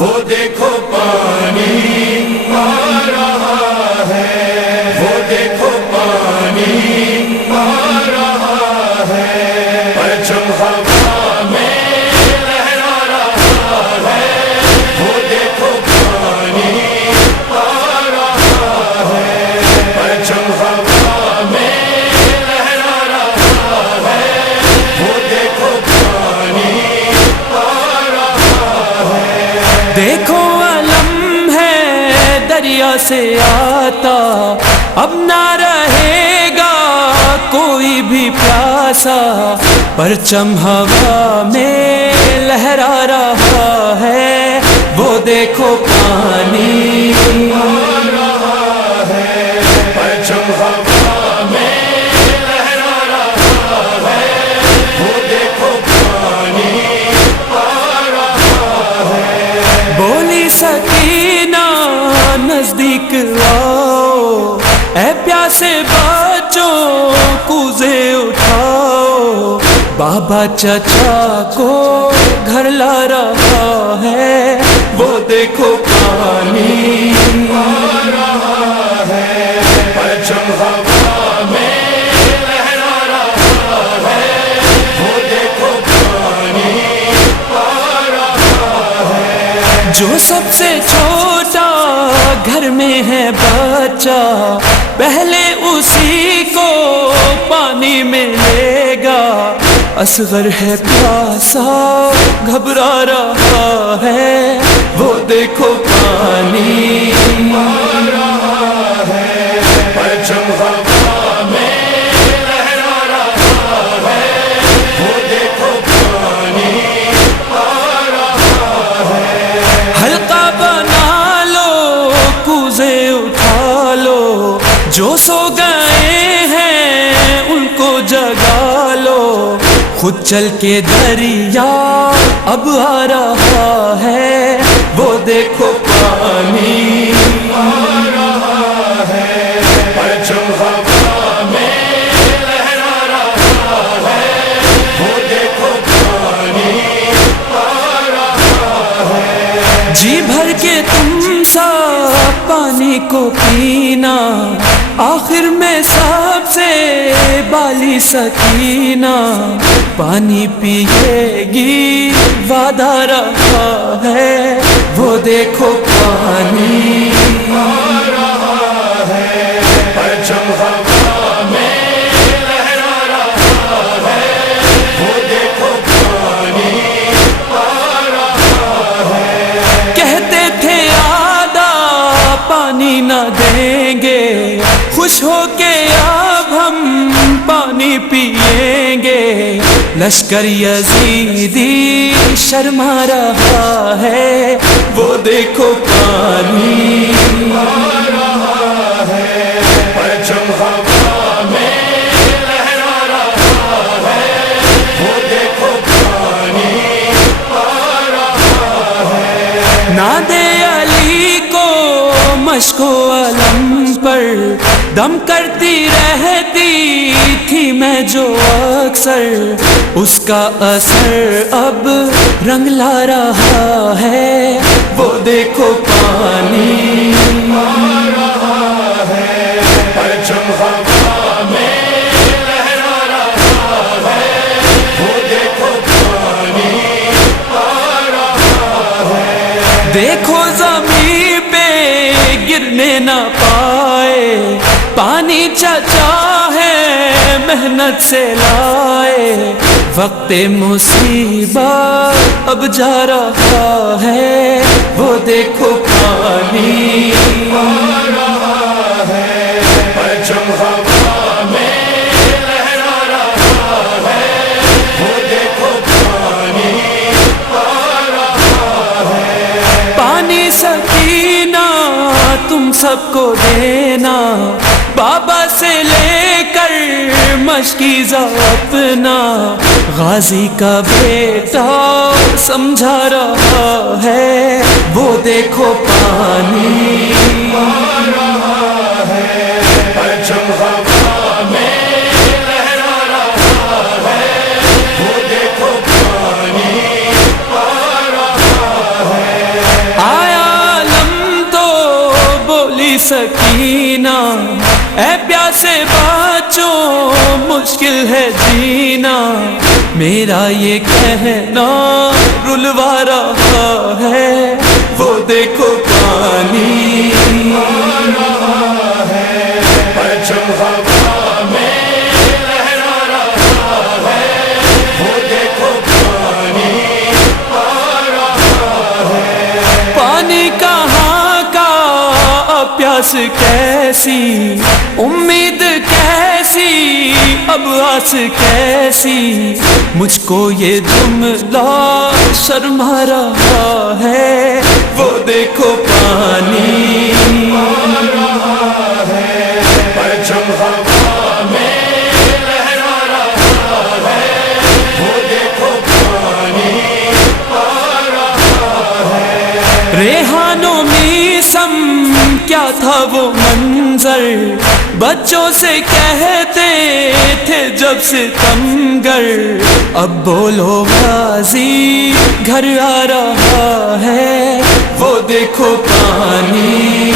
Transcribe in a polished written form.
وہ دیکھو پانی آ رہا ہے، وہ دیکھو پانی آ رہا ہے، پرچم ہوا میں لہرا رہا ہے، وہ دیکھو پانی آ رہا ہے، پرچم ہوا میں لہرا رہا ہے، وہ دیکھو پانی آ رہا ہے۔ دیکھو علم ہے دریا سے آتا، اب نہ رہے گا کوئی بھی پیاسا، پرچم ہوا میں لہرا رہا ہے، وہ دیکھو پانی آ رہا ہے، پرچم ہوا میں لہرا رہا ہے، وہ دیکھو پانی آ رہا ہے۔ بولی سکینہ نزدیک آؤ، اے پیاسے بچوں کوزے اٹھاؤ، بابا چچا کو گھر لا رہا ہے، وہ دیکھو پانی آ رہا ہے، پرچم ہوا میں لہرا رہا ہے، وہ دیکھو پانی آ رہا ہے۔ جو سب سے چھوٹا گھر میں ہے بچہ، پہلے اسی کو پانی میں لے گا، اصغر ہے پیاسا گھبرا رہا ہے، وہ دیکھو پانی آ رہا ہے، پرچم ہوا میں لہرا رہا ہے، وہ دیکھو پانی آ رہا ہے۔ حلقہ بنا لو کوزے اٹھا لو، جو سو گئے ہیں ان کو جگا لو، خود چل کے دریا اب آ رہا ہے، وہ دیکھو پانی آ رہا ہے، پرچم ہوا میں لہرا رہا ہے، وہ دیکھو پانی آ رہا ہے۔ جی بھر کے تم سب پانی کو پینا، آخر میں سب سے بالی سکینہ، پانی پیے گی وعدہ رہا ہے، وہ دیکھو پانی آ رہا ہے، پرچم ہوا میں لہرا رہا ہے، وہ دیکھو پانی آ رہا ہے۔ کہتے تھے آدھا پانی نہ دیں گے، خوش ہو کے اب ہم پانی پیئیں گے، لشکر یزیدی شرما رہا ہے، وہ دیکھو پانی آ رہا ہے، پرچم ہوا میں لہرا رہا ہے، وہ دیکھو پانی آ رہا ہے۔ نادے علی کو مشق و علم پر دم کرتی رہتی تھی میں جو اکثر، اس کا اثر اب رنگ لا رہا ہے، وہ دیکھو پانی آ رہا ہے، پرچم ہوا میں لہرا رہا ہے، وہ دیکھو پانی آ رہا ہے۔ دیکھو زمین پہ گرنے نہ پائے، پانی چچا ہے محنت سے لائے، وقت مصیبت اب جا رہا ہے، وہ دیکھو پانی آ رہا ہے، پرچم ہوا میں لہرا رہا ہے، وہ دیکھو پانی آ رہا ہے۔ پانی سکینہ تم سب کو دینا، بابا سے لے کر مشکیزہ اپنا، غازی کا بیٹا سمجھا رہا ہے، وہ دیکھو پانی آ رہا ہے، پرچم ہوا میں لہرا رہا ہے، وہ دیکھو پانی آ رہا ہے۔ سکینہ، اے پیاسے بچوں مشکل ہے جینا، میرا یہ کہنا رلوا رہا ہے، وہ دیکھو پانی پرچم ہوا میں لہرا رہا ہے، وہ دیکھو پانی آ رہا ہے۔ پانی کہاں کا، پیاس کیسی، امید کیسی، اب آس کیسی، مجھ کو یہ جملہ شرما رہا ہے، وہ دیکھو پانی پرچم ہوا میں لہرا رہا ہے، وہ دیکھو پانی آ رہا ہے۔ ریحان و میسم کیا تھا وہ منظر، بچوں سے کہتے تھے جب ستمگر، اب بولو غازی گھر آ رہا ہے، وہ دیکھو پانی